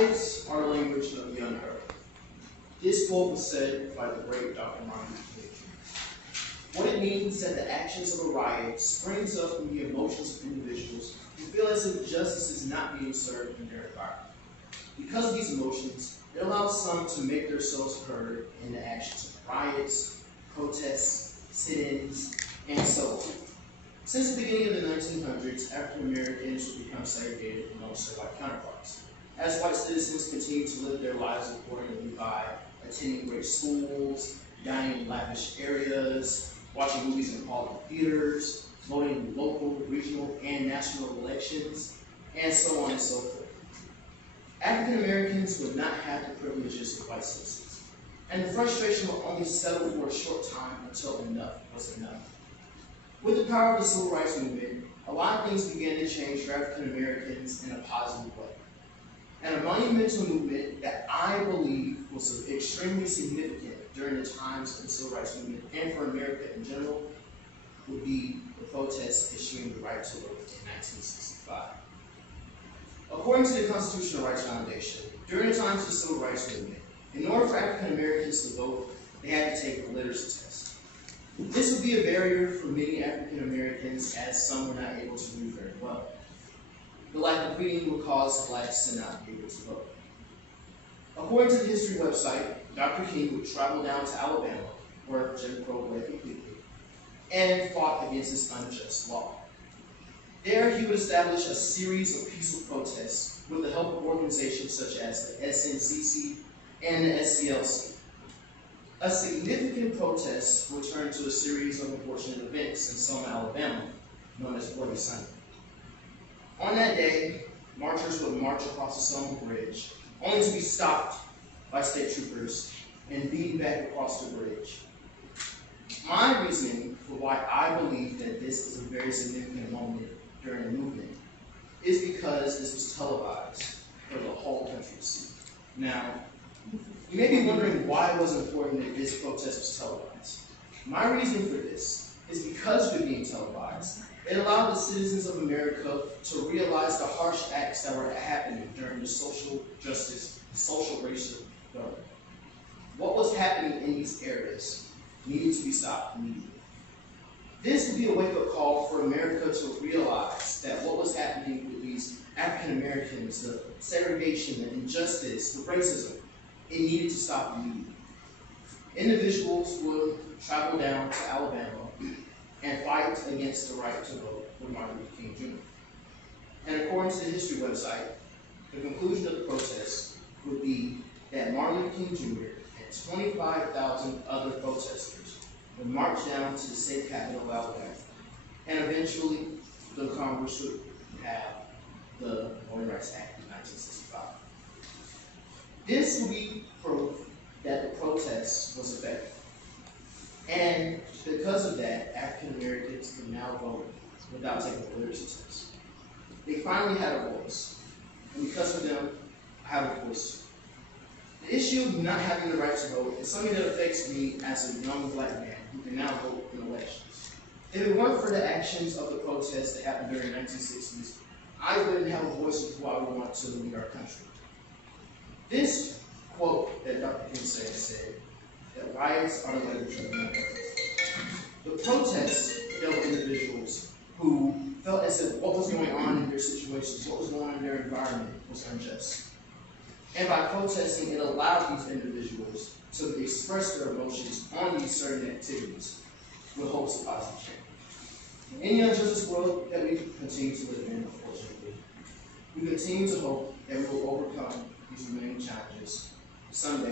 Riots are the language of the unheard. This quote was said by the great Dr. Martin Luther King Jr. What it means is that the actions of a riot springs up from the emotions of individuals who feel as if justice is not being served in their environment. Because of these emotions, it allows some to make themselves heard in the actions of riots, protests, sit-ins, and so on. Since the beginning of the 1900s, African Americans would become segregated amongst their white counterparts. As white citizens continue to live their lives accordingly by attending great schools, dining in lavish areas, watching movies in quality theaters, voting in local, regional, and national elections, and so on and so forth. African Americans would not have the privileges of white citizens, and the frustration would only settle for a short time until enough was enough. With the power of the Civil Rights Movement, a lot of things began to change for African Americans in a positive way. And a monumental movement that I believe was extremely significant during the times of the Civil Rights Movement and for America in general would be the protests issuing the right to vote in 1965. According to the Constitutional Rights Foundation, during the times of the Civil Rights Movement, in order for African Americans to vote, they had to take a literacy test. This would be a barrier for many African Americans as some were not able to read very well. The lack of reading would cause blacks to not be able to vote. According to the history website, Dr. King would travel down to Alabama, where Jim Crow led completely, and fought against this unjust law. There, he would establish a series of peaceful protests with the help of organizations such as the SNCC and the SCLC. A significant protest would turn to a series of unfortunate events in Selma, Alabama, known as Bloody Sunday. On that day, marchers would march across the Selma Bridge, only to be stopped by state troopers and beaten back across the bridge. My reasoning for why I believe that this is a very significant moment during the movement is because this was televised for the whole country to see. Now, you may be wondering why it was important that this protest was televised. My reasoning for this is because of it being televised, it allowed the citizens of America to realize the harsh acts that were happening during the social justice, social racial government. What was happening in these areas needed to be stopped immediately. This would be a wake-up call for America to realize that what was happening with these African Americans, the segregation, the injustice, the racism, it needed to stop immediately. Individuals would travel down to Alabama and fight against the right to vote with Martin Luther King Jr. And according to the history website, the conclusion of the protest would be that Martin Luther King Jr. and 25,000 other protesters would march down to the state capital of Alabama, and eventually the Congress would have the Voting Rights Act in 1965. This would be proof that the protest was effective. And because of that, African Americans can now vote without taking the literacy test. They finally had a voice, and because of them, I have a voice. The issue of not having the right to vote is something that affects me as a young black man who can now vote in elections. If it weren't for the actions of the protests that happened during the 1960s, I wouldn't have a voice of who I would want to lead our country. This quote that Dr. King said that riots are the language of America. The protests dealt with individuals who felt as if what was going on in their situations, what was going on in their environment was unjust. And by protesting, it allowed these individuals to express their emotions on these certain activities with hopes of positive change. In the unjustice world that we continue to live in, unfortunately, we continue to hope that we will overcome these remaining challenges someday.